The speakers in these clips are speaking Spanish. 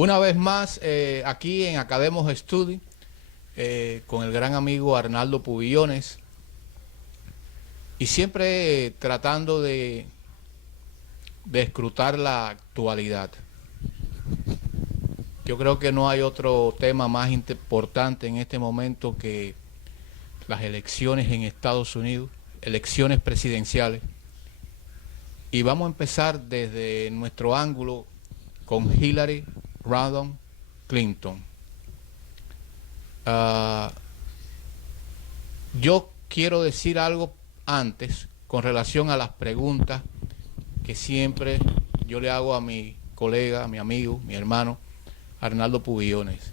Una vez más, aquí en Academos Study, con el gran amigo Arnaldo Pubillones, y siempre tratando de escrutar la actualidad. Yo creo que no hay otro tema más importante en este momento que las elecciones en Estados Unidos, elecciones presidenciales. Y vamos a empezar desde nuestro ángulo con Hillary Rodham Clinton. Yo quiero decir algo antes con relación a las preguntas que siempre yo le hago a mi colega, a mi amigo, mi hermano Arnaldo Pubillones.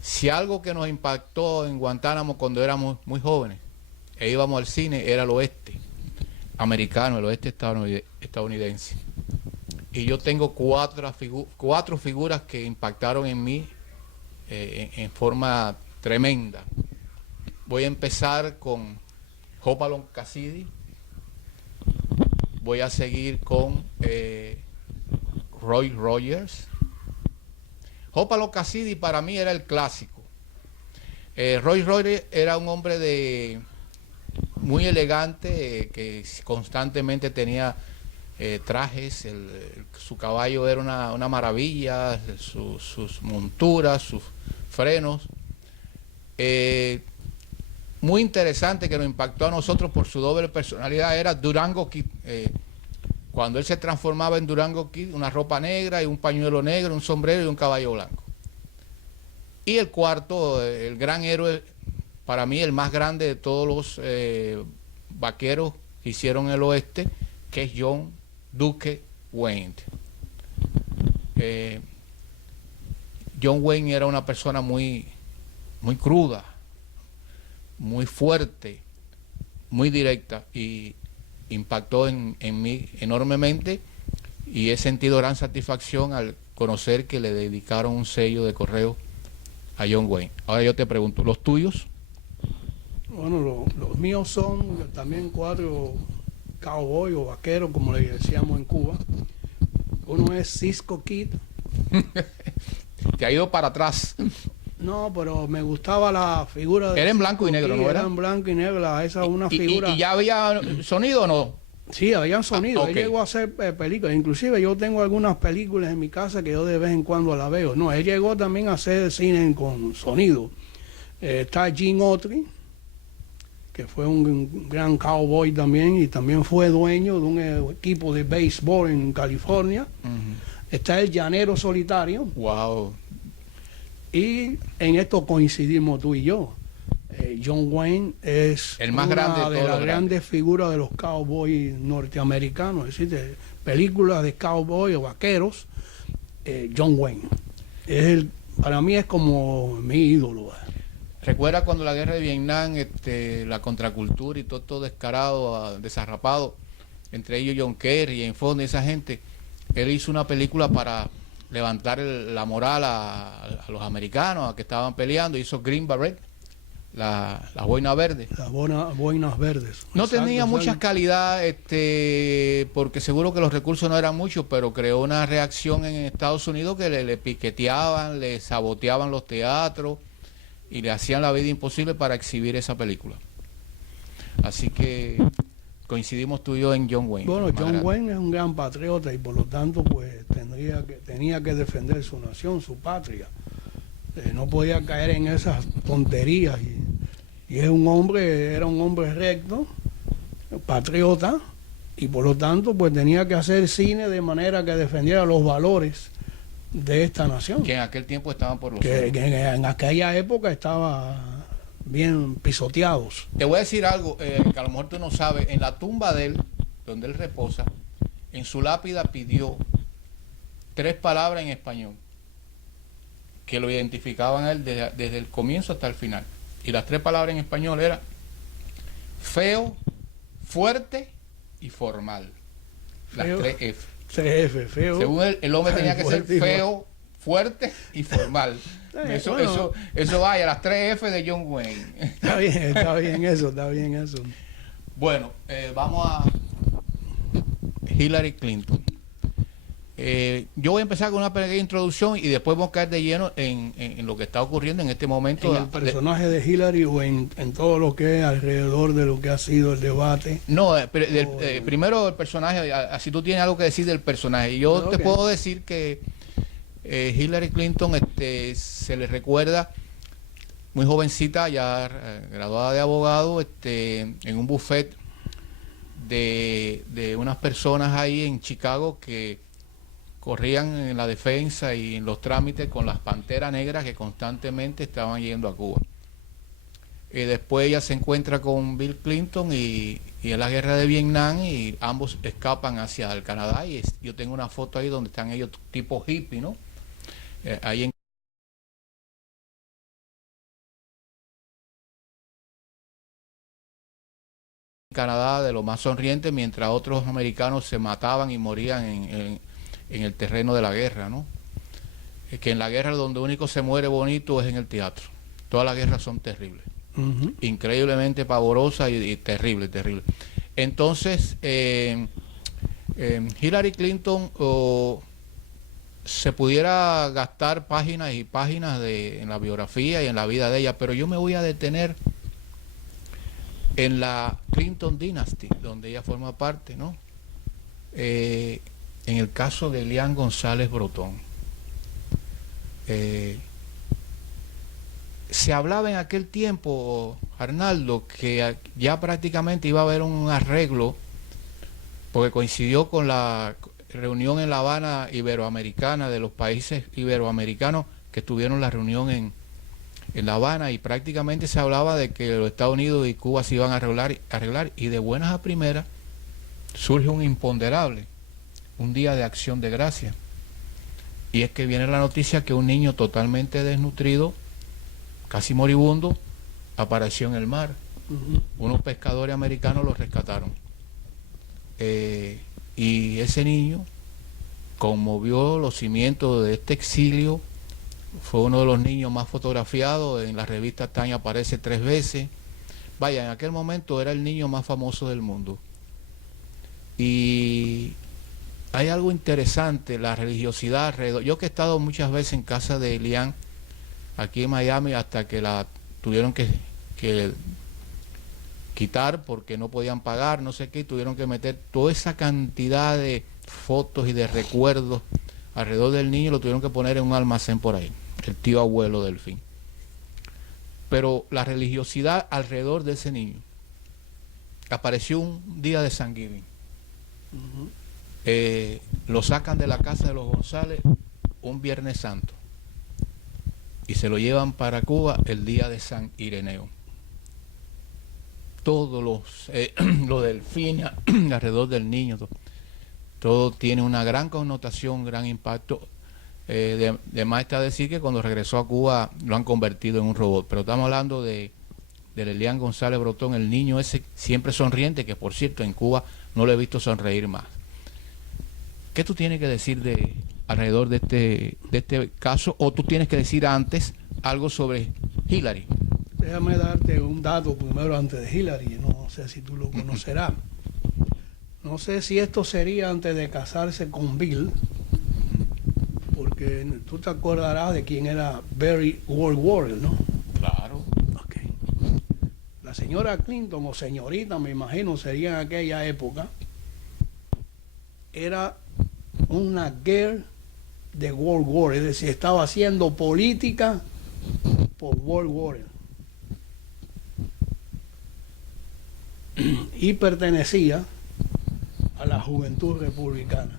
Si algo que nos impactó en Guantánamo cuando éramos muy jóvenes e íbamos al cine era el oeste americano, el oeste estadounidense. Y yo tengo cuatro figuras que impactaron en mí en forma tremenda. Voy a empezar con Hopalong Cassidy. Voy a seguir con Roy Rogers. Hopalong Cassidy para mí era el clásico. Roy Rogers era un hombre muy elegante, que constantemente tenía trajes, su caballo era una maravilla, sus monturas, sus frenos. Muy interesante, que nos impactó a nosotros por su doble personalidad, era Durango Kid. Cuando él se transformaba en Durango Kid, una ropa negra y un pañuelo negro, un sombrero y un caballo blanco. Y el cuarto, el gran héroe, para mí el más grande de todos los vaqueros que hicieron el oeste, que es John Duke Wayne. John Wayne era una persona muy cruda, muy fuerte, muy directa, y impactó en mí enormemente, y he sentido gran satisfacción al conocer que le dedicaron un sello de correo a John Wayne. Ahora yo te pregunto, ¿los tuyos? Bueno, los míos son también 4 cowboys o vaqueros, como le decíamos en Cuba. Uno es Cisco Kid. Te ha ido para atrás. No, pero me gustaba la figura de... Era en blanco y negro, ¿no era? Era en blanco y negro, esa es una figura... ¿Y ya había sonido o no? Sí, había sonido. Okay. Él llegó a hacer películas. Inclusive yo tengo algunas películas en mi casa que yo de vez en cuando la veo. No, él llegó también a hacer cine con sonido. Está Gene Autry, que fue un gran cowboy también, y también fue dueño de un equipo de béisbol en California. Está el Llanero Solitario. Wow. Y en esto coincidimos tú y yo. John Wayne es el más grande de las grandes figuras de los cowboys norteamericanos. Es decir, películas de cowboys o vaqueros. John Wayne para mí es como mi ídolo. ¿Recuerda cuando la guerra de Vietnam, la contracultura y todo descarado, desarrapado, entre ellos John Kerry, en fondo, esa gente? Él hizo una película para levantar la moral a los americanos, a que estaban peleando. Hizo Green Beret, la boina verde. Las boinas verdes. No Exacto, tenía mucha calidad, porque seguro que los recursos no eran muchos, pero creó una reacción en Estados Unidos que le piqueteaban, le saboteaban los teatros y le hacían la vida imposible para exhibir esa película. Así que coincidimos tú y yo en John Wayne. Bueno, John Wayne es un gran patriota y por lo tanto pues tenía que defender su nación, su patria. No podía caer en esas tonterías, y era un hombre recto, patriota, y por lo tanto pues tenía que hacer cine de manera que defendiera los valores de esta nación. Que en aquel tiempo estaban por los que en aquella época estaba bien pisoteados. Te voy a decir algo que a lo mejor tú no sabes. En la tumba de él, donde él reposa, en su lápida pidió 3 palabras en español que lo identificaban a él desde el comienzo hasta el final. Y las 3 palabras en español eran feo, fuerte y formal. Las 3 F. 3 F, feo. Según él, el hombre tenía que ser feo, fuerte y formal. Eso vaya, las 3 F de John Wayne. Está bien eso. Bueno, vamos a Hillary Clinton. yo voy a empezar con una pequeña introducción y después vamos a caer de lleno en lo que está ocurriendo en este momento. ¿En el personaje de Hillary o en todo lo que es alrededor de lo que ha sido el debate? No, primero el personaje, así tú tienes algo que decir del personaje. Yo te puedo decir que Hillary Clinton se le recuerda muy jovencita, ya graduada de abogado, en un buffet de unas personas ahí en Chicago que corrían en la defensa y en los trámites con las Panteras Negras que constantemente estaban yendo a Cuba. Después ella se encuentra con Bill Clinton y en la guerra de Vietnam, y ambos escapan hacia el Canadá, y yo tengo una foto ahí donde están ellos tipo hippie, ¿no? Ahí en Canadá, de lo más sonriente, mientras otros americanos se mataban y morían en el terreno de la guerra, ¿no? Que en la guerra donde único se muere bonito es en el teatro. Todas las guerras son terribles. Increíblemente pavorosas y terribles. Entonces, Hillary Clinton, se pudiera gastar páginas y páginas en la biografía y en la vida de ella, pero yo me voy a detener en la Clinton Dynasty, donde ella forma parte, ¿no? En el caso de Elian González Brotón. Se hablaba en aquel tiempo, Arnaldo, que ya prácticamente iba a haber un arreglo, porque coincidió con la reunión en La Habana iberoamericana, de los países iberoamericanos que tuvieron la reunión en La Habana, y prácticamente se hablaba de que los Estados Unidos y Cuba se iban a arreglar, y de buenas a primeras surge un imponderable, un día de acción de gracia, y es que viene la noticia que un niño totalmente desnutrido, casi moribundo, apareció en el mar. Unos pescadores americanos lo rescataron, y ese niño conmovió los cimientos de este exilio. Fue uno de los niños más fotografiados, en la revista Time aparece 3 veces. Vaya, en aquel momento era el niño más famoso del mundo. Y hay algo interesante, la religiosidad alrededor. Yo que he estado muchas veces en casa de Elian, aquí en Miami, hasta que la tuvieron que quitar porque no podían pagar, no sé qué, y tuvieron que meter toda esa cantidad de fotos y de recuerdos alrededor del niño, lo tuvieron que poner en un almacén por ahí, el tío abuelo Delfín. Pero la religiosidad alrededor de ese niño apareció un día de Thanksgiving. Lo sacan de la casa de los González un Viernes Santo y se lo llevan para Cuba el día de San Ireneo. Todos los delfines alrededor del niño, todo tiene una gran connotación, un gran impacto. De más está decir que cuando regresó a Cuba lo han convertido en un robot. Pero estamos hablando de Elian González Brotón, el niño ese siempre sonriente, que por cierto en Cuba no lo he visto sonreír más. ¿Qué tú tienes que decir alrededor de este caso? ¿O tú tienes que decir antes algo sobre Hillary? Déjame darte un dato primero antes de Hillary, no sé si tú lo conocerás. No sé si esto sería antes de casarse con Bill, porque tú te acordarás de quién era Barry Goldwater, ¿no? Claro. Okay. La señora Clinton, o señorita, me imagino, sería en aquella época, era una girl de Goldwater, es decir, estaba haciendo política por Goldwater. Y pertenecía a la Juventud Republicana.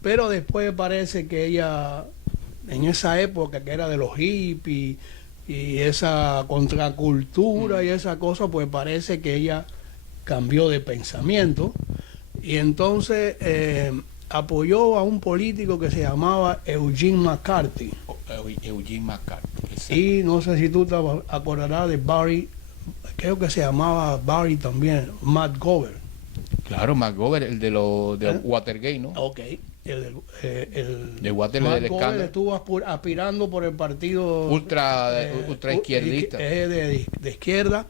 Pero después parece que ella, en esa época que era de los hippies y esa contracultura y esa cosa, pues parece que ella cambió de pensamiento y entonces apoyó a un político que se llamaba Eugene McCarthy. Eugene McCarthy. Exacto. Y no sé si tú te acordarás de Barry, creo que se llamaba Barry también, Matt Gover. Claro, Matt Gover, el de Watergate, ¿no? Ok. De Watergate, Matt Gover estuvo aspirando por el partido ultra izquierdista. De izquierda,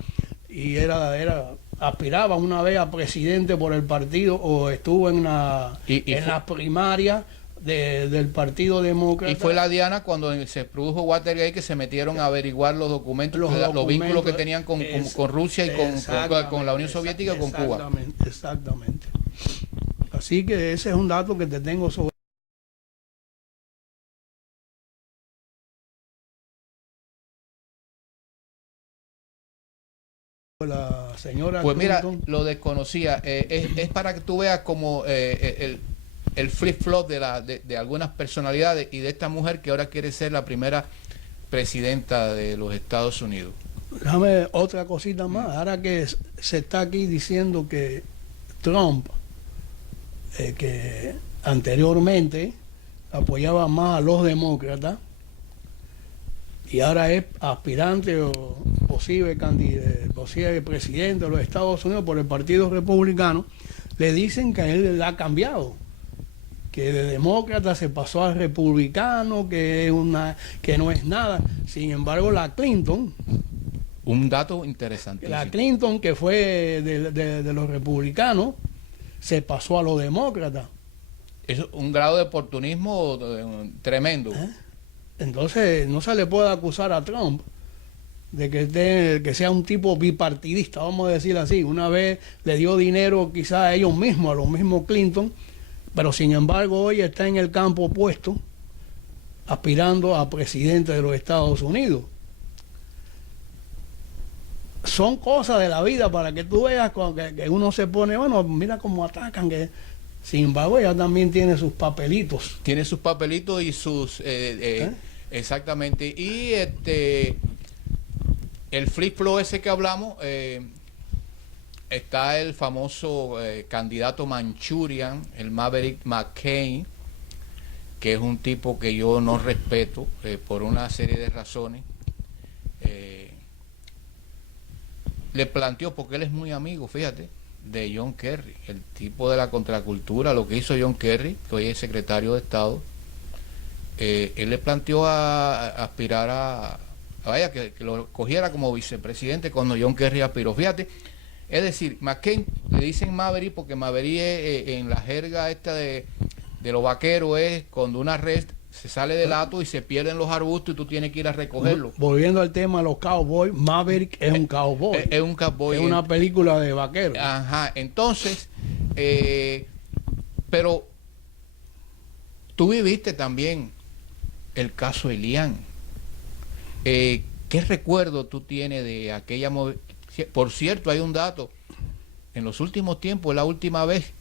y era aspiraba una vez a presidente por el partido o estuvo en la primaria del Partido Demócrata. Y fue la diana cuando se produjo Watergate, que se metieron a averiguar los documentos, los vínculos que tenían con Rusia y con la Unión Soviética y con Cuba. Exactamente. Así que ese es un dato que te tengo sobre la señora Pues mira, Clinton. lo desconocía. Es para que tú veas como el flip-flop de algunas personalidades y de esta mujer que ahora quiere ser la primera presidenta de los Estados Unidos. Déjame otra cosita más. Ahora que se está aquí diciendo que Trump, que anteriormente apoyaba más a los demócratas y ahora es aspirante o posible presidente de los Estados Unidos por el Partido Republicano, le dicen que a él ha cambiado, que de demócrata se pasó a republicano, que no es nada. Sin embargo, la Clinton, un dato interesantísimo. La Clinton, que fue de los republicanos, se pasó a los demócratas. Es un grado de oportunismo tremendo. Entonces, no se le puede acusar a Trump de que sea un tipo bipartidista, vamos a decir así. Una vez le dio dinero quizás a ellos mismos, a los mismos Clinton, pero sin embargo hoy está en el campo opuesto, aspirando a presidente de los Estados Unidos. Son cosas de la vida para que tú veas que uno se pone, bueno, mira cómo atacan, que sin embargo ella también tiene sus papelitos. Tiene sus papelitos y sus... exactamente. Y el flip-flop ese que hablamos, está el famoso candidato Manchurian, el Maverick McCain, que es un tipo que yo no respeto por una serie de razones. Le planteó, porque él es muy amigo, fíjate, de John Kerry, el tipo de la contracultura, lo que hizo John Kerry, que hoy es secretario de Estado. Él le planteó a aspirar que lo cogiera como vicepresidente cuando John Kerry aspiró. Fíjate, es decir, McCain le dicen Maverick porque Maverick en la jerga esta de los vaqueros es cuando una red se sale del hato y se pierden los arbustos y tú tienes que ir a recogerlos. Volviendo al tema de los cowboys, Maverick es un cowboy. Es un cowboy. Es una película de vaqueros. Ajá, entonces, pero tú viviste también el caso Elian. ¿Qué recuerdo tú tienes de aquella Por cierto, hay un dato. En los últimos tiempos, la última vez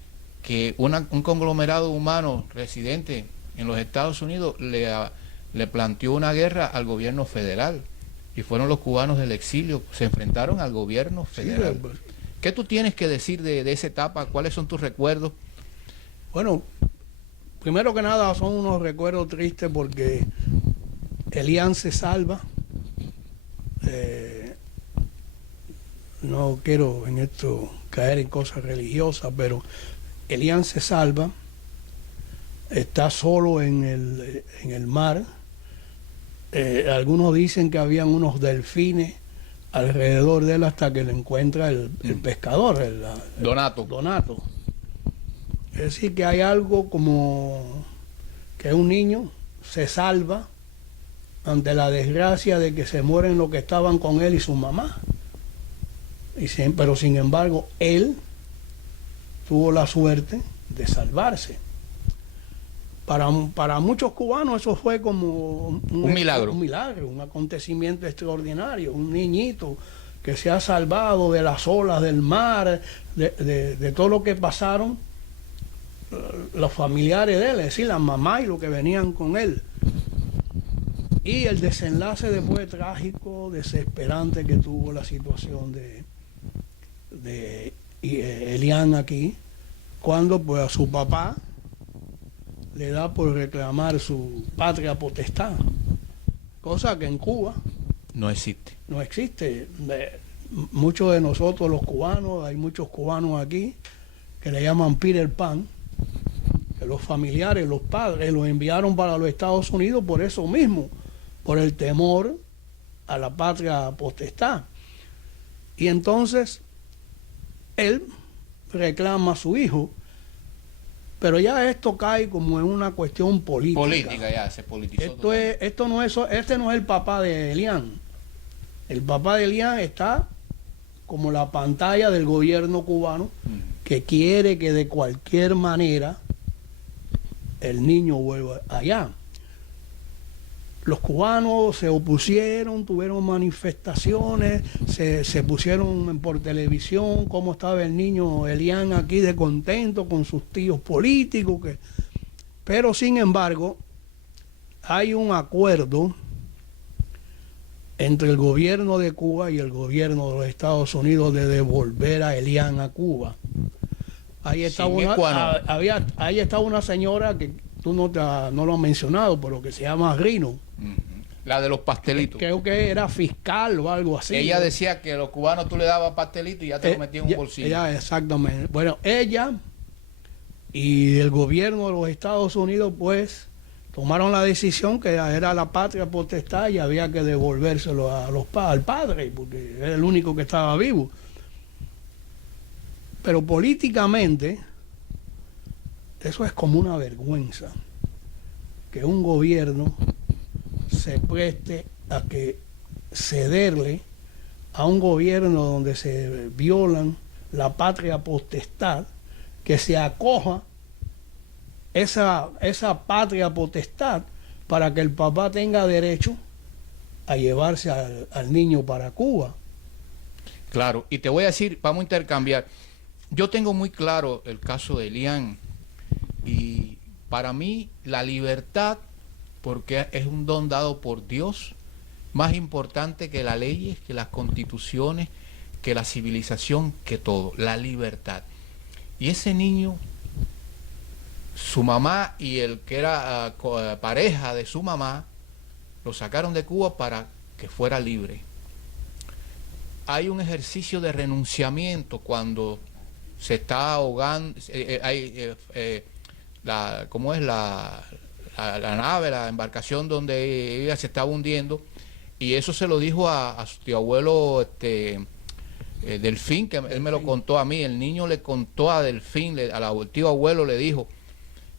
que un conglomerado humano residente en los Estados Unidos le planteó una guerra al gobierno federal. Y fueron los cubanos del exilio. Se enfrentaron al gobierno federal. Sí, ¿qué tú tienes que decir de esa etapa? ¿Cuáles son tus recuerdos? Bueno, primero que nada son unos recuerdos tristes porque Elian se salva. No quiero en esto caer en cosas religiosas, pero Elian se salva, está solo en el mar. Algunos dicen que habían unos delfines alrededor de él hasta que le encuentra el pescador, Donato. Es decir, que hay algo como que un niño se salva ante la desgracia de que se mueren los que estaban con él y su mamá. Pero sin embargo, él tuvo la suerte de salvarse. Para muchos cubanos eso fue como un milagro. Un milagro, un acontecimiento extraordinario. Un niñito que se ha salvado de las olas del mar, de todo lo que pasaron los familiares de él, es decir, la mamá y los que venían con él. Y el desenlace después trágico, desesperante que tuvo la situación de Elian aquí, cuando pues a su papá le da por reclamar su patria potestad, cosa que en Cuba no existe. No existe. Muchos de nosotros los cubanos, hay muchos cubanos aquí que le llaman Peter Pan, que los familiares, los padres los enviaron para los Estados Unidos por eso mismo, por el temor a la patria potestad. Y entonces él reclama a su hijo, pero ya esto cae como en una cuestión política. Política, ya se politizó. Este no es el papá de Elian. El papá de Elian está como la pantalla del gobierno cubano, que quiere que de cualquier manera el niño vuelva allá. Los cubanos se opusieron, tuvieron manifestaciones, se pusieron por televisión cómo estaba el niño Elian aquí de contento con sus tíos políticos. Pero sin embargo, hay un acuerdo entre el gobierno de Cuba y el gobierno de los Estados Unidos de devolver a Elian a Cuba. Ahí estaba una señora que tú no lo has mencionado, pero que se llama Rino. La de los pastelitos. Creo que era fiscal o algo así. Ella decía que a los cubanos tú le dabas pastelitos y ya te lo metían en un bolsillo. Exactamente. Bueno, ella y el gobierno de los Estados Unidos pues tomaron la decisión que era la patria potestad y había que devolvérselo al padre, porque era el único que estaba vivo. Pero políticamente eso es como una vergüenza, que un gobierno se preste a que cederle a un gobierno donde se violan la patria potestad, que se acoja esa patria potestad para que el papá tenga derecho a llevarse al niño para Cuba. Claro, y te voy a decir, vamos a intercambiar. Yo tengo muy claro el caso de Elian, y para mí la libertad, porque es un don dado por Dios, más importante que las leyes, que las constituciones, que la civilización, que todo, la libertad. Y ese niño, su mamá y el que era pareja de su mamá, lo sacaron de Cuba para que fuera libre. Hay un ejercicio de renunciamiento cuando se está ahogando, ¿cómo es la nave, la embarcación donde ella se estaba hundiendo? Y eso se lo dijo a su tío abuelo Delfín, que él me lo contó a mí. El niño le contó a Delfín, al tío abuelo le dijo,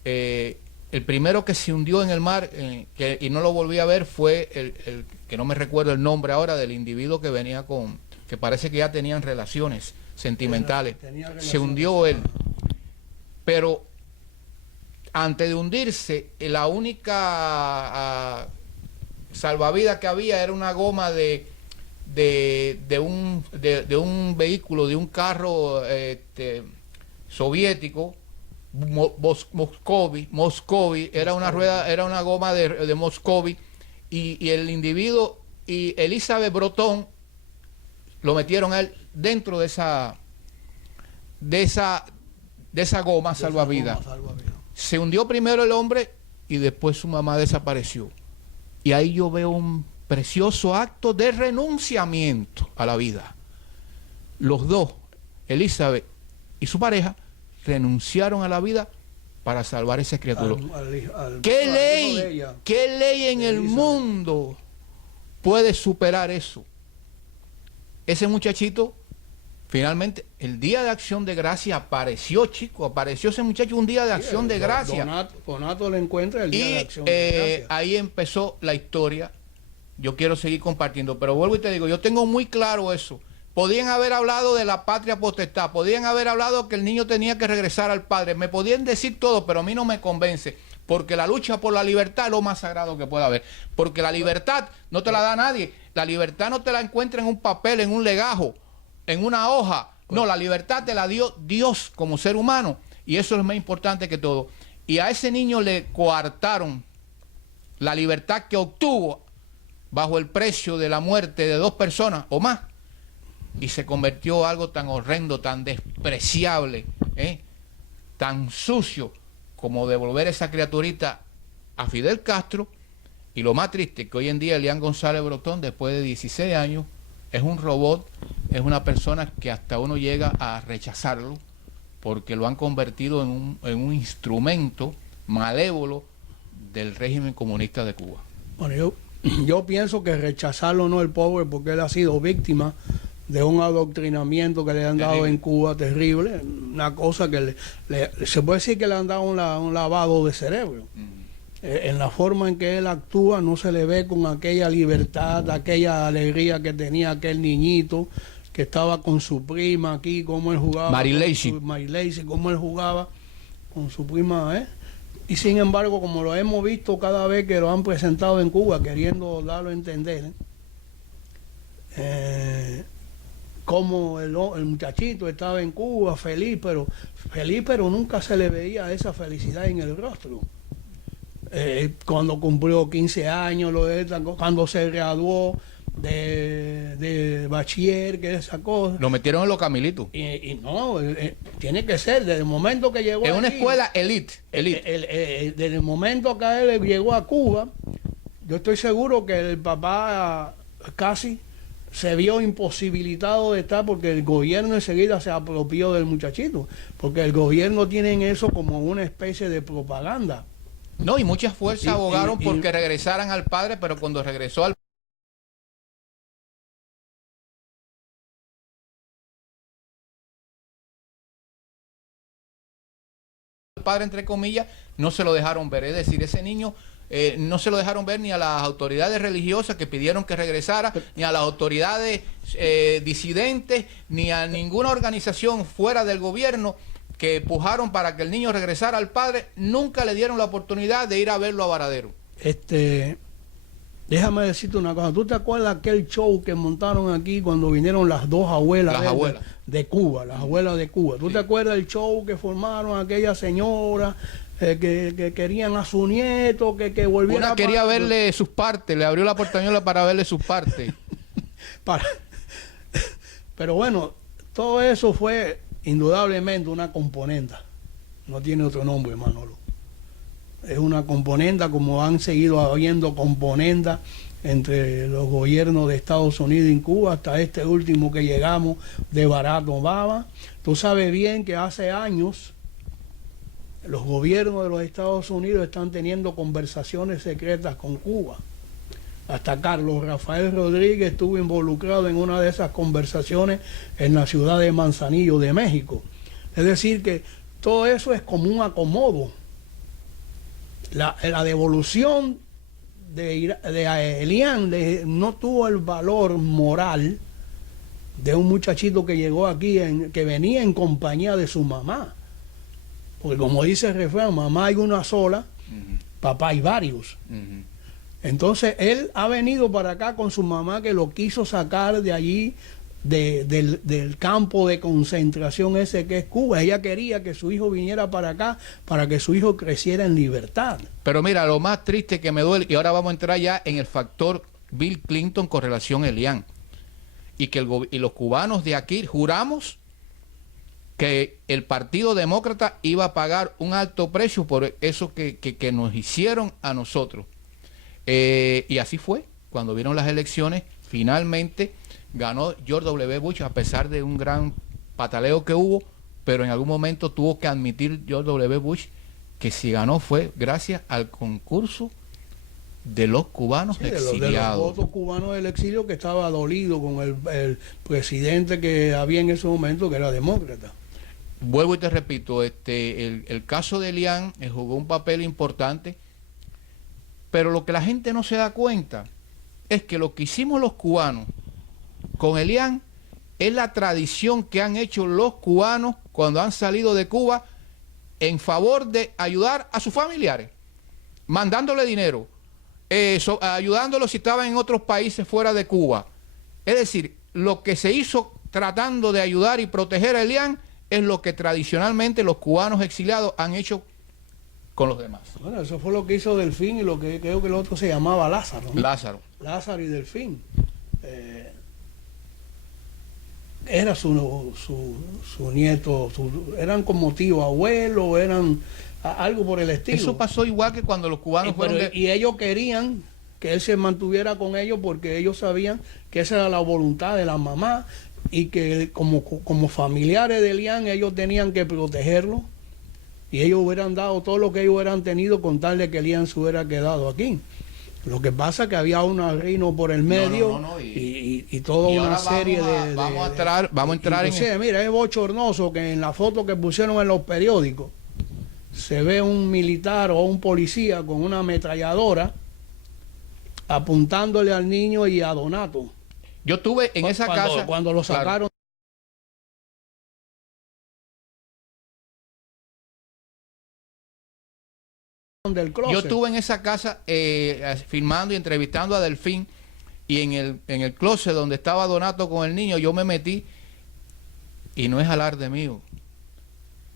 el primero que se hundió en el mar y no lo volví a ver fue el que no me recuerdo el nombre ahora, del individuo que venía que parece que ya tenían relaciones sentimentales. Se hundió él. Pero antes de hundirse, la única salvavidas que había era una goma de un vehículo, de un carro soviético, Moscovy, era una rueda, era una goma de Moscovy, y el individuo y Elizabeth Breton lo metieron a él dentro de esa goma salvavidas. Se hundió primero el hombre y después su mamá desapareció. Y ahí yo veo un precioso acto de renunciamiento a la vida. Los dos, Elizabeth y su pareja, renunciaron a la vida para salvar a esa criatura. ¿Qué ley en el mundo puede superar eso? Ese muchachito, finalmente, el día de Acción de Gracia apareció, chico, apareció ese muchacho un día de Acción de Gracia. Donato lo encuentra el día de Acción de Gracia. Ahí empezó la historia. Yo quiero seguir compartiendo, pero vuelvo y te digo, yo tengo muy claro eso. Podían haber hablado de la patria potestad, podían haber hablado que el niño tenía que regresar al padre, me podían decir todo, pero a mí no me convence, porque la lucha por la libertad es lo más sagrado que puede haber, porque la libertad no te la da nadie, la libertad no te la encuentra en un papel, en un legajo, en una hoja, no, la libertad te la dio Dios como ser humano, y eso es más importante que todo. Y a ese niño le coartaron la libertad que obtuvo bajo el precio de la muerte de 2 personas o más, y se convirtió en algo tan horrendo, tan despreciable, tan sucio, como devolver esa criaturita a Fidel Castro. Y lo más triste, que hoy en día Elian González Breton, después de 16 años, es un robot, es una persona que hasta uno llega a rechazarlo, porque lo han convertido en un instrumento malévolo del régimen comunista de Cuba. Bueno, yo pienso que rechazarlo no el pobre, porque él ha sido víctima de un adoctrinamiento que le han dado en Cuba terrible, una cosa que se puede decir que le han dado un lavado de cerebro. En la forma en que él actúa no se le ve con aquella libertad, aquella alegría que tenía aquel niñito que estaba con su prima aquí, cómo él jugaba. Marileisi, cómo él jugaba con su prima, ¿eh? Y sin embargo, como lo hemos visto cada vez que lo han presentado en Cuba, queriendo darlo a entender, como el muchachito estaba en Cuba feliz, pero nunca se le veía esa felicidad en el rostro. Cuando cumplió 15 años, cuando se graduó de bachiller, que esa cosa. Lo metieron en los Camilitos. Y no, tiene que ser, desde el momento que llegó en aquí, una escuela elite. Desde el momento que él llegó a Cuba, yo estoy seguro que el papá casi se vio imposibilitado de estar, porque el gobierno enseguida se apropió del muchachito, porque el gobierno tiene eso como una especie de propaganda. No, y muchas fuerzas abogaron porque regresaran al padre, pero cuando regresó al padre, entre comillas, no se lo dejaron ver. Es decir, ese niño no se lo dejaron ver ni a las autoridades religiosas que pidieron que regresara, ni a las autoridades disidentes, ni a ninguna organización fuera del gobierno que pujaron para que el niño regresara al padre. Nunca le dieron la oportunidad de ir a verlo a Varadero. Déjame decirte una cosa. ¿Tú te acuerdas aquel show que montaron aquí cuando vinieron las dos abuelas de Cuba? Las abuelas de Cuba. ¿Tú te acuerdas del show que formaron aquella señora que querían a su nieto, que volviera? Una quería verle sus partes, le abrió la portañola para verle sus partes. Pero bueno, todo eso fue indudablemente una componenda. No tiene otro nombre, Manolo. Es una componenda, como han seguido habiendo componendas entre los gobiernos de Estados Unidos y Cuba, hasta este último que llegamos de Barack Obama. Tú sabes bien que hace años los gobiernos de los Estados Unidos están teniendo conversaciones secretas con Cuba. Hasta Carlos Rafael Rodríguez estuvo involucrado en una de esas conversaciones en la ciudad de Manzanillo, de México. Es decir, que todo eso es como un acomodo. La devolución de Elian no tuvo el valor moral de un muchachito que llegó aquí, que venía en compañía de su mamá. Porque como dice el refrán, mamá hay una sola, papá hay varios. Entonces él ha venido para acá con su mamá, que lo quiso sacar de allí, del campo de concentración ese que es Cuba. Ella quería que su hijo viniera para acá para que su hijo creciera en libertad. Pero mira, lo más triste que me duele, y ahora vamos a entrar ya en el factor Bill Clinton con relación a Elian, y que los cubanos de aquí juramos que el Partido Demócrata iba a pagar un alto precio por eso que nos hicieron a nosotros. Y así fue. Cuando vieron las elecciones, finalmente ganó George W. Bush, a pesar de un gran pataleo que hubo, pero en algún momento tuvo que admitir George W. Bush que si ganó fue gracias al concurso de los cubanos exiliados. De los votos cubanos del exilio, que estaba dolido con el presidente que había en ese momento, que era demócrata. Vuelvo y te repito, el caso de Elian jugó un papel importante, pero lo que la gente no se da cuenta es que lo que hicimos los cubanos con Elian es la tradición que han hecho los cubanos cuando han salido de Cuba en favor de ayudar a sus familiares, mandándole dinero, ayudándolos si estaban en otros países fuera de Cuba. Es decir, lo que se hizo tratando de ayudar y proteger a Elian es lo que tradicionalmente los cubanos exiliados han hecho con los demás. Bueno, eso fue lo que hizo Delfín, y lo que creo que el otro se llamaba Lázaro, ¿no? Lázaro y Delfín. Era su nieto, eran como tío, abuelo, eran algo por el estilo. Eso pasó igual que cuando los cubanos y ellos querían que él se mantuviera con ellos, porque ellos sabían que esa era la voluntad de la mamá, y que como familiares de Elian ellos tenían que protegerlo, y ellos hubieran dado todo lo que ellos hubieran tenido con tal de que Elian se hubiera quedado aquí. Lo que pasa es que había un arrino por el medio y toda una serie de... Vamos a entrar en... Mira, es bochornoso que en la foto que pusieron en los periódicos se ve un militar o un policía con una ametralladora apuntándole al niño y a Donato. Yo estuve en esa casa... Cuando lo sacaron... del closet. Yo estuve en esa casa filmando y entrevistando a Delfín, y en el closet donde estaba Donato con el niño, yo me metí, y no es alarde mío.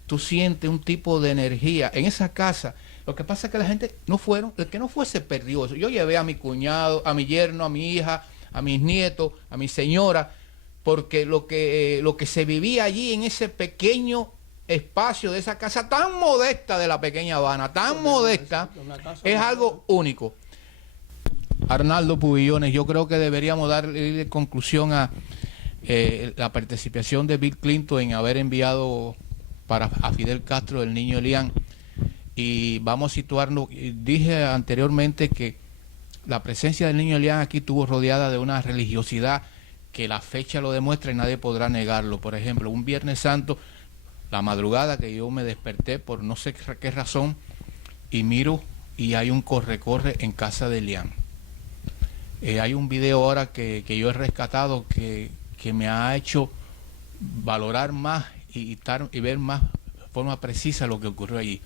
Tú sientes un tipo de energía en esa casa. Lo que pasa es que la gente no fueron, el que no fue se perdió. Yo llevé a mi cuñado, a mi yerno, a mi hija, a mis nietos, a mi señora, porque lo que se vivía allí en ese pequeño espacio de esa casa tan modesta de la pequeña Habana, tan modesta, es algo único. Arnaldo Pubillones, yo creo que deberíamos darle conclusión a la participación de Bill Clinton en haber enviado a Fidel Castro el niño Elian, y vamos a situarnos. Dije anteriormente que la presencia del niño Elian aquí estuvo rodeada de una religiosidad que la fecha lo demuestra y nadie podrá negarlo. Por ejemplo, un Viernes Santo, la madrugada que yo me desperté por no sé qué razón, y miro y hay un corre-corre en casa de Elian. Hay un video ahora que yo he rescatado que me ha hecho valorar más y ver más de forma precisa lo que ocurrió allí.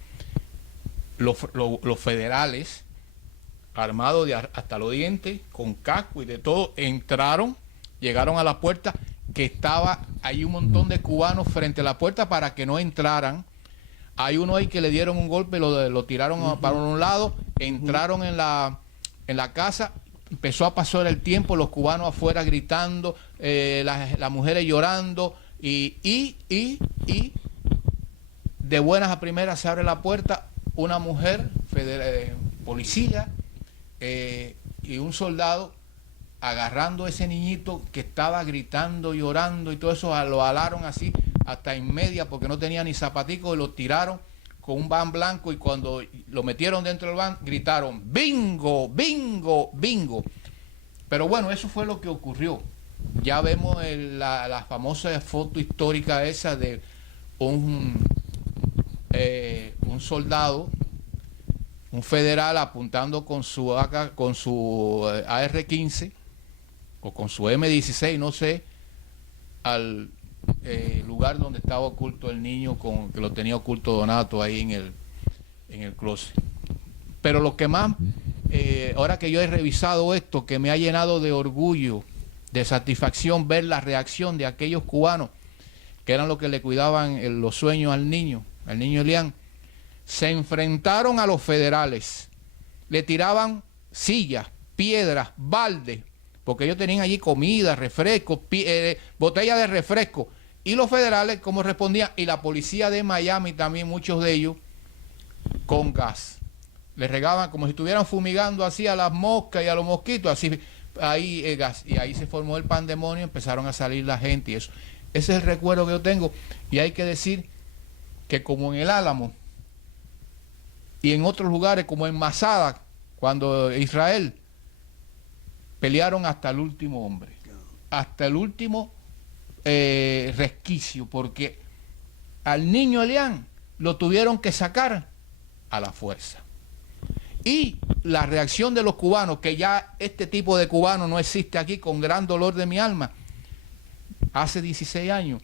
Los federales, armados hasta los dientes, con casco y de todo, entraron, llegaron a la puerta, que estaba ahí un montón de cubanos frente a la puerta para que no entraran. Hay uno ahí que le dieron un golpe, lo tiraron para un lado, entraron en la casa, empezó a pasar el tiempo, los cubanos afuera gritando, las mujeres llorando, y de buenas a primeras se abre la puerta, una mujer, policía, y un soldado agarrando a ese niñito que estaba gritando, llorando y todo eso, lo alaron así hasta en media porque no tenía ni zapaticos, y lo tiraron con un van blanco, y cuando lo metieron dentro del van gritaron bingo, bingo, bingo. Pero bueno, eso fue lo que ocurrió. Ya vemos la famosa foto histórica esa de un soldado, un federal, apuntando con su AR-15 o con su M16, no sé, al lugar donde estaba oculto el niño, que lo tenía oculto Donato ahí en el closet. Pero lo que más, ahora que yo he revisado esto, que me ha llenado de orgullo, de satisfacción, ver la reacción de aquellos cubanos que eran los que le cuidaban los sueños al niño Elian, se enfrentaron a los federales, le tiraban sillas, piedras, baldes, porque ellos tenían allí comida, refrescos, botellas de refresco, y los federales como respondían, y la policía de Miami también, muchos de ellos, con gas. Les regaban como si estuvieran fumigando así a las moscas y a los mosquitos, así ahí gas, y ahí se formó el pandemonio, empezaron a salir la gente y eso. Ese es el recuerdo que yo tengo, y hay que decir que como en el Álamo y en otros lugares como en Masada, cuando Israel, pelearon hasta el último hombre, hasta el último resquicio, porque al niño Elian lo tuvieron que sacar a la fuerza. Y la reacción de los cubanos, que ya este tipo de cubano no existe aquí, con gran dolor de mi alma, hace 16 años,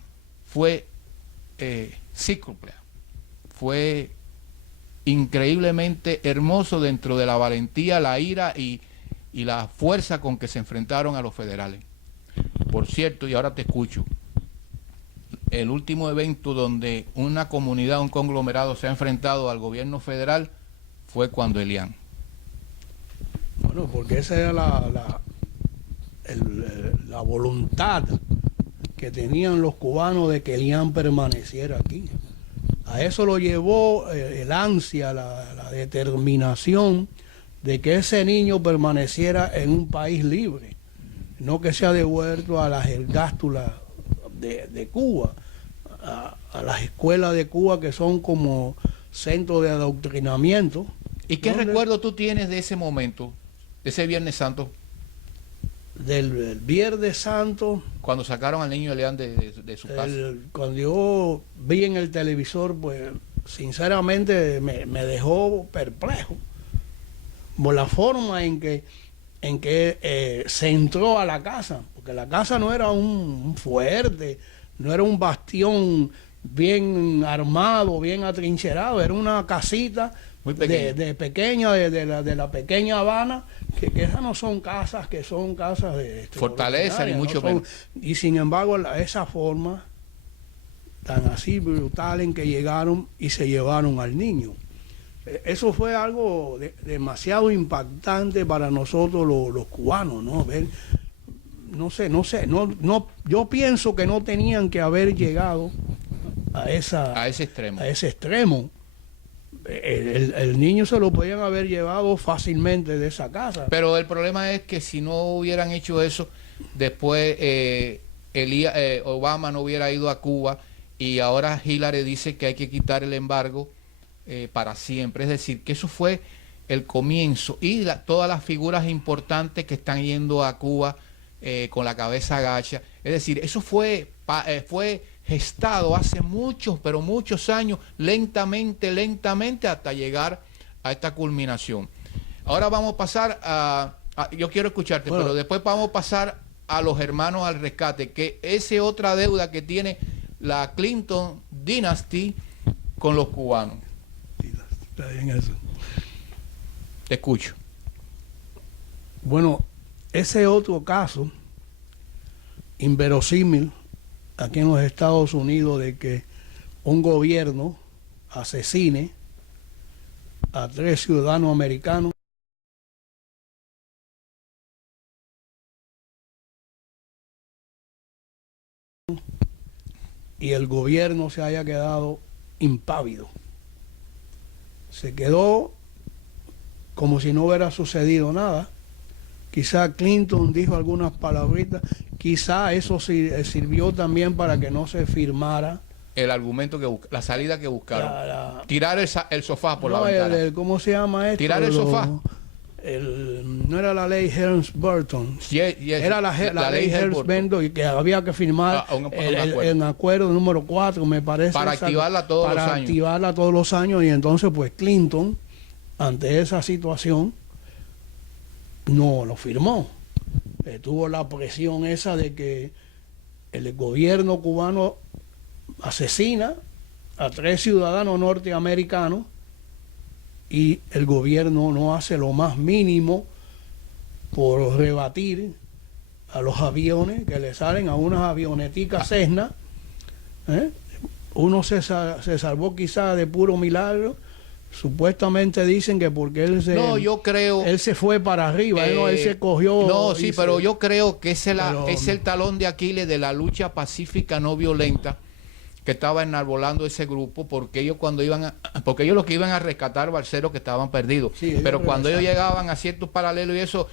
fue cíclope, fue increíblemente hermoso dentro de la valentía, la ira y la fuerza con que se enfrentaron a los federales. Por cierto, y ahora te escucho, el último evento donde una comunidad, un conglomerado se ha enfrentado al gobierno federal fue cuando Elian. Bueno, porque esa era la voluntad que tenían los cubanos de que Elian permaneciera aquí. A eso lo llevó el ansia, la determinación de que ese niño permaneciera en un país libre, no que sea devuelto a las ergástulas de Cuba, a las escuelas de Cuba, que son como centros de adoctrinamiento. ¿Y qué recuerdo tú tienes de ese momento? ese Viernes Santo, del Viernes Santo, cuando sacaron al niño Elian de su casa. cuando yo vi en el televisor, pues sinceramente me dejó perplejo por la forma en que se entró a la casa, porque la casa no era un fuerte, no era un bastión bien armado, bien atrincherado, era una casita muy pequeña. de pequeña, de la pequeña Habana, que esas no son casas, que son casas de fortaleza, ni mucho menos. Y sin embargo, esa forma tan así brutal en que llegaron y se llevaron al niño. Eso fue algo demasiado impactante para nosotros los cubanos, ¿no? Ver, no sé, yo pienso que no tenían que haber llegado a ese extremo. El niño se lo podían haber llevado fácilmente de esa casa. Pero el problema es que si no hubieran hecho eso, después Obama no hubiera ido a Cuba, y ahora Hillary dice que hay que quitar el embargo para siempre. Es decir, que eso fue el comienzo, y todas las figuras importantes que están yendo a Cuba con la cabeza agacha. Es decir, eso fue gestado hace muchos, pero muchos años, lentamente, hasta llegar a esta culminación. Ahora vamos a pasar yo quiero escucharte, bueno, pero después vamos a pasar a los hermanos al rescate, que esa es otra deuda que tiene la Clinton Dynasty con los cubanos. Está bien eso. Te escucho. Bueno, ese otro caso inverosímil aquí en los Estados Unidos, de que un gobierno asesine a 3 ciudadanos americanos y el gobierno se haya quedado impávido. Se quedó como si no hubiera sucedido nada. Quizá Clinton dijo algunas palabritas, quizá eso sirvió también para que no se firmara el argumento que la salida que buscaron. Tirar el sofá por la no, ventana. ¿cómo se llama esto? Tirar el sofá. No era la ley Helms-Burton, era la ley Helms-Burton, que había que firmar el acuerdo número 4, me parece. Para activarla todos los años. Para activarla todos los años, y entonces pues Clinton, ante esa situación, no lo firmó. Tuvo la presión esa de que el gobierno cubano asesina a 3 ciudadanos norteamericanos y el gobierno no hace lo más mínimo por rebatir a los aviones que le salen, a unas avioneticas Cessna. Uno se salvó quizá de puro milagro. Supuestamente dicen que porque él se fue para arriba, él se cogió. No, sí, pero yo creo que es el talón de Aquiles de la lucha pacífica no violenta que estaba enarbolando ese grupo, porque ellos lo que iban a rescatar balseros que estaban perdidos. Sí, pero cuando ellos llegaban a ciertos paralelos y eso,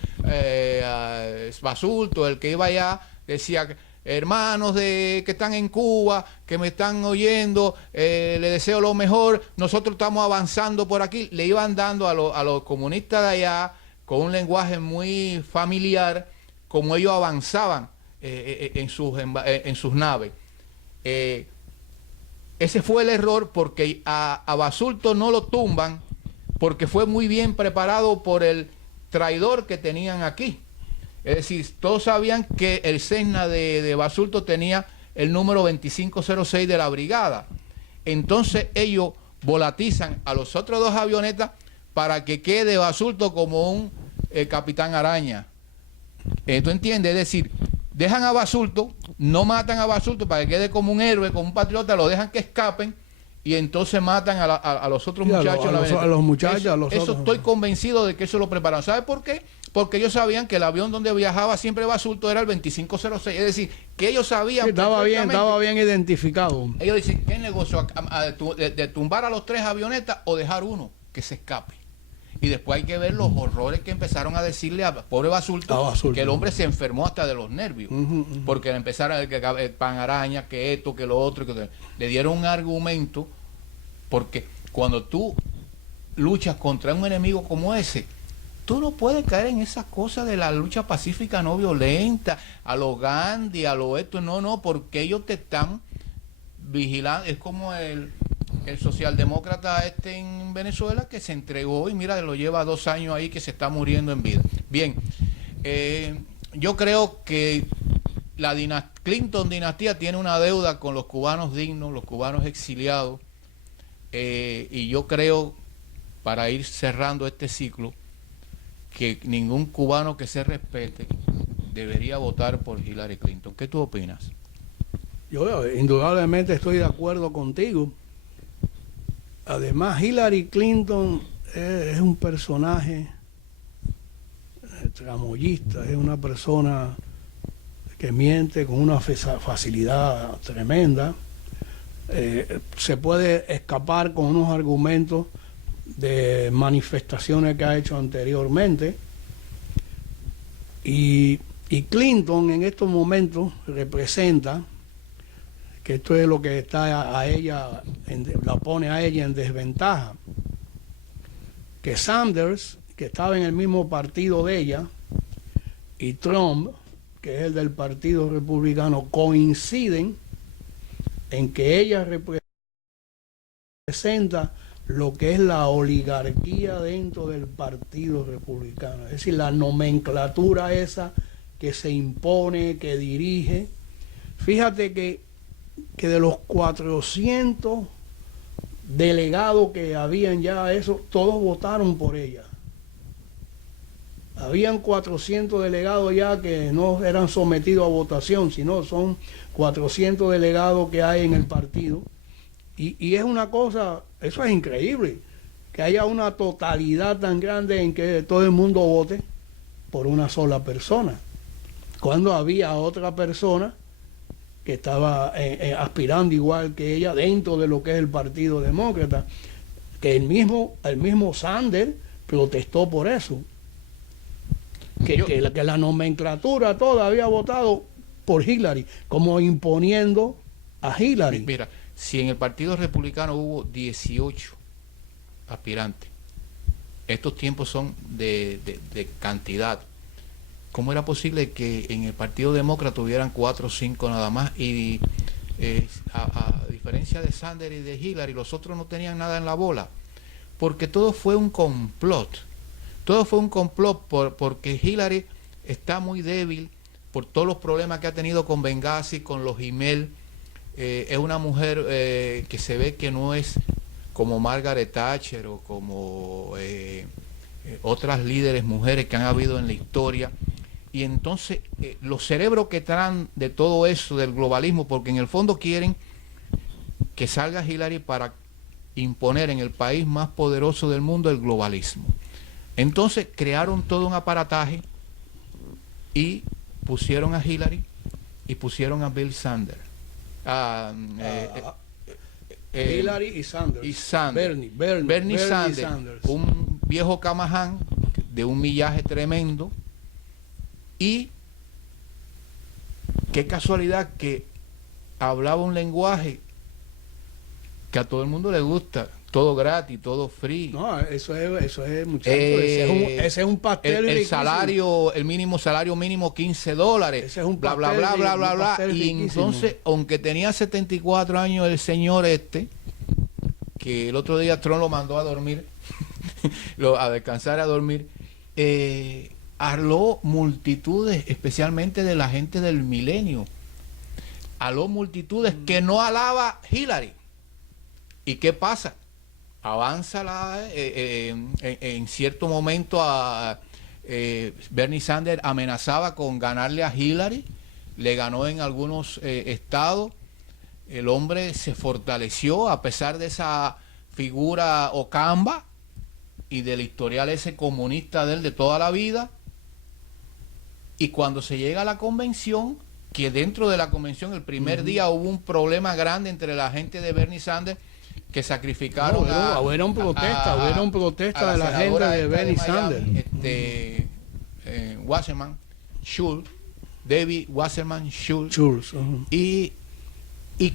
Basulto, el que iba allá, decía: hermanos que están en Cuba, que me están oyendo, le deseo lo mejor, nosotros estamos avanzando por aquí. Le iban dando a los comunistas de allá, con un lenguaje muy familiar, como ellos avanzaban en sus naves. Ese fue el error, porque a Basulto no lo tumban, porque fue muy bien preparado por el traidor que tenían aquí. Es decir, todos sabían que el Cessna de Basulto tenía el número 2506 de la brigada. Entonces ellos volatizan a los otros 2 avionetas para que quede Basulto como un capitán araña. ¿Tú entiendes? Es decir, dejan a Basulto, no matan a Basulto para que quede como un héroe, como un patriota, lo dejan que escapen, y entonces matan a los otros muchachos. A los muchachos. Eso estoy convencido de que eso lo prepararon. ¿Sabe por qué? Porque ellos sabían que el avión donde viajaba siempre Basulto era el 2506. Es decir, que ellos sabían... Sí, estaba bien identificado. Ellos dicen: ¿qué negocio? De tumbar a los 3 avionetas o dejar uno que se escape. Y después hay que ver los horrores que empezaron a decirle a pobre Basulto, que el hombre se enfermó hasta de los nervios. Porque le empezaron el pan araña, que esto, que lo otro, que le dieron un argumento, porque cuando tú luchas contra un enemigo como ese, Tú no puedes caer en esas cosas de la lucha pacífica no violenta, a lo Gandhi, a lo esto, no, porque ellos te están vigilando. Es como el socialdemócrata este en Venezuela que se entregó y mira, lo lleva 2 años ahí que se está muriendo en vida. Bien, yo creo que la Clinton dinastía tiene una deuda con los cubanos dignos, los cubanos exiliados, y yo creo, para ir cerrando este ciclo, que ningún cubano que se respete debería votar por Hillary Clinton. ¿Qué tú opinas? Yo indudablemente estoy de acuerdo contigo. Además, Hillary Clinton es un personaje tramoyista, es una persona que miente con una facilidad tremenda. Se puede escapar con unos argumentos de manifestaciones que ha hecho anteriormente. Y Clinton en estos momentos representa, que esto es lo que está a ella, la pone a ella en desventaja, que Sanders, que estaba en el mismo partido de ella, y Trump, que es el del Partido Republicano, coinciden en que ella representa lo que es la oligarquía dentro del Partido Republicano, es decir, la nomenclatura esa que se impone, que dirige. Fíjate que de los 400 delegados que habían ya, todos votaron por ella. Habían 400 delegados ya que no eran sometidos a votación, sino son 400 delegados que hay en el partido. Y es una cosa, eso es increíble, que haya una totalidad tan grande en que todo el mundo vote por una sola persona, cuando había otra persona que estaba aspirando igual que ella dentro de lo que es el Partido Demócrata, que el mismo Sanders protestó por eso, que la nomenclatura toda había votado por Hillary, como imponiendo a Hillary. Mira, si en el Partido Republicano hubo 18 aspirantes, estos tiempos son de cantidad, ¿cómo era posible que en el Partido Demócrata hubieran 4 o 5 nada más? Y a diferencia de Sanders y de Hillary, los otros no tenían nada en la bola, porque todo fue un complot. Todo fue un complot porque Hillary está muy débil por todos los problemas que ha tenido con Benghazi, con los emails. Es una mujer que se ve que no es como Margaret Thatcher o como otras líderes mujeres que han habido en la historia. Y entonces los cerebros que traen de todo eso, del globalismo, porque en el fondo quieren que salga Hillary para imponer en el país más poderoso del mundo el globalismo. Entonces crearon todo un aparataje y pusieron a Hillary y pusieron a Bill Sanders. Hillary y Sanders. Bernie Sanders, un viejo camaján de un millaje tremendo. Y qué casualidad que hablaba un lenguaje que a todo el mundo le gusta, todo gratis, todo free. No, eso es muchacho, ese es un pastel. El mínimo salario mínimo $15. Ese es un bla, bla, bla, bla, bla, bla. Y entonces, aunque tenía 74 años el señor que el otro día Trump lo mandó a dormir, a descansar, a dormir, habló multitudes, especialmente de la gente del milenio. Habló multitudes que no alaba Hillary. ¿Y qué pasa? Avanza en cierto momento Bernie Sanders amenazaba con ganarle a Hillary, le ganó en algunos estados, el hombre se fortaleció a pesar de esa figura Ocamba y del historial ese comunista de él de toda la vida. Y cuando se llega a la convención, que dentro de la convención el primer día hubo un problema grande entre la gente de Bernie Sanders, que sacrificaron hubieron protestas de la gente de Bernie Sanders. Wasserman Schultz, David Wasserman Schultz. Y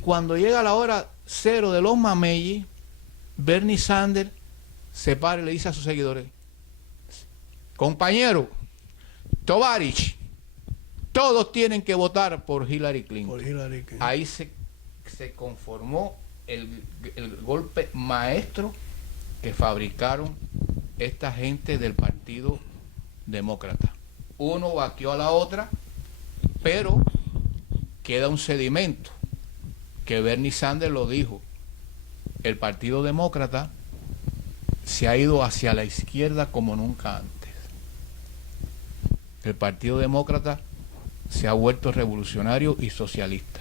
cuando llega la hora cero de los mameyes, Bernie Sanders se para y le dice a sus seguidores: compañero, Tovarich, todos tienen que votar por Hillary Clinton. Ahí se conformó el golpe maestro que fabricaron esta gente del Partido Demócrata. Uno vaqueó a la otra, pero queda un sedimento que Bernie Sanders lo dijo. El Partido Demócrata se ha ido hacia la izquierda como nunca antes. El Partido Demócrata se ha vuelto revolucionario y socialista.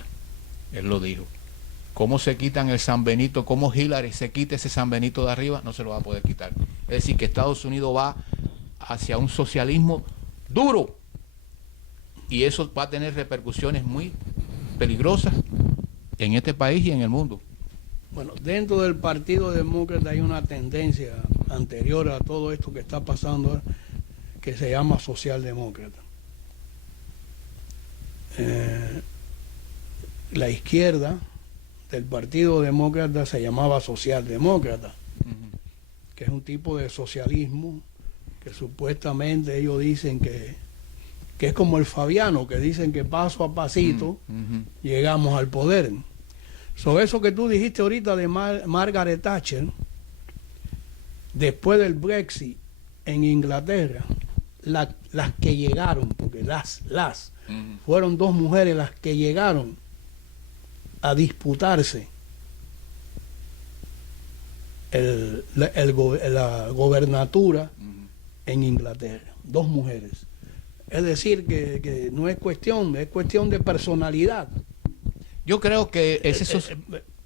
Él lo dijo. ¿Cómo se quitan el San Benito? ¿Cómo Hillary se quita ese San Benito de arriba? No se lo va a poder quitar. Es decir, que Estados Unidos va hacia un socialismo duro. Y eso va a tener repercusiones muy peligrosas en este país y en el mundo. Bueno, dentro del Partido Demócrata hay una tendencia anterior a todo esto que está pasando que se llama socialdemócrata. La izquierda del Partido Demócrata se llamaba socialdemócrata, que es un tipo de socialismo que supuestamente ellos dicen que es como el Fabiano, que dicen que paso a pasito llegamos al poder. Sobre eso que tú dijiste ahorita de Margaret Thatcher, después del Brexit en Inglaterra, las que llegaron, porque fueron dos mujeres las que llegaron a disputarse la gobernatura en Inglaterra, dos mujeres. Es decir, que no es cuestión de personalidad. Yo creo que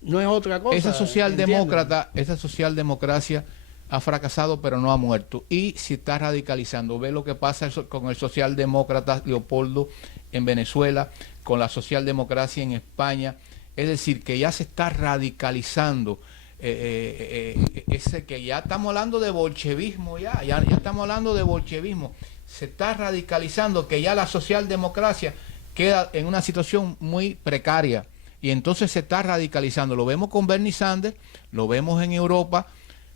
no es otra cosa. Esa socialdemocracia ha fracasado, pero no ha muerto. Y se está radicalizando. Ve lo que pasa con el socialdemócrata Leopoldo en Venezuela, con la socialdemocracia en España. Es decir, que ya se está radicalizando. Ese que ya estamos hablando de bolchevismo, ya estamos hablando de bolchevismo. Se está radicalizando, que ya la socialdemocracia queda en una situación muy precaria y entonces se está radicalizando. Lo vemos con Bernie Sanders, lo vemos en Europa,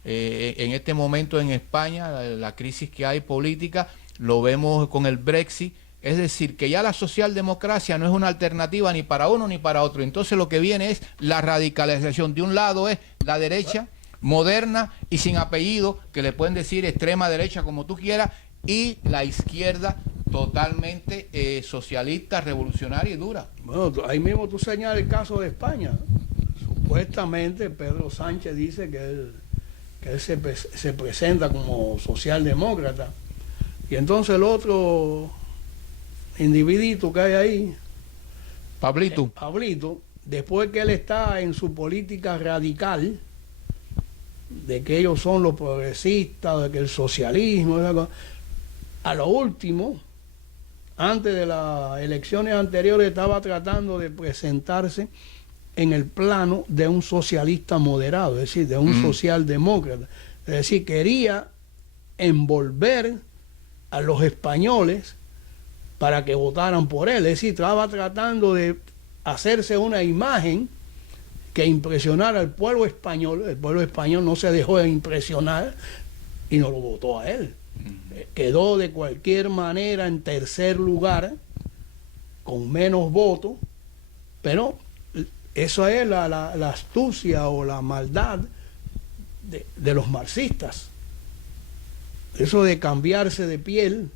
en este momento en España, la crisis que hay política, lo vemos con el Brexit. Es decir, que ya la socialdemocracia no es una alternativa ni para uno ni para otro. Entonces lo que viene es la radicalización. De un lado es la derecha moderna y sin apellido, que le pueden decir extrema derecha como tú quieras, y la izquierda totalmente socialista, revolucionaria y dura. Bueno, ahí mismo tú señalas el caso de España. Supuestamente Pedro Sánchez dice que él se presenta como socialdemócrata. Y entonces el otro individuito que hay ahí, Pablito, después que él está en su política radical, de que ellos son los progresistas, de que el socialismo, a lo último, antes de las elecciones anteriores, estaba tratando de presentarse en el plano de un socialista moderado, es decir, de un socialdemócrata. Es decir, quería envolver a los españoles para que votaran por él. Es decir, estaba tratando de hacerse una imagen que impresionara al pueblo español. El pueblo español no se dejó de impresionar y no lo votó a él. Quedó de cualquier manera en tercer lugar, con menos votos, pero eso es la astucia o la maldad de los marxistas. Eso de cambiarse de piel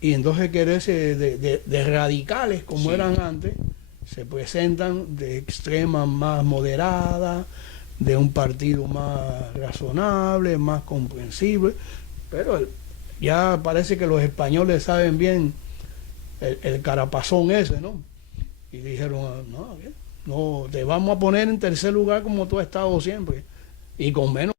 y entonces quererse de radicales como eran antes, se presentan de extrema más moderada, de un partido más razonable, más comprensible, pero ya parece que los españoles saben bien el carapazón ese, ¿no? Y dijeron, no, te vamos a poner en tercer lugar como tú has estado siempre, y con menos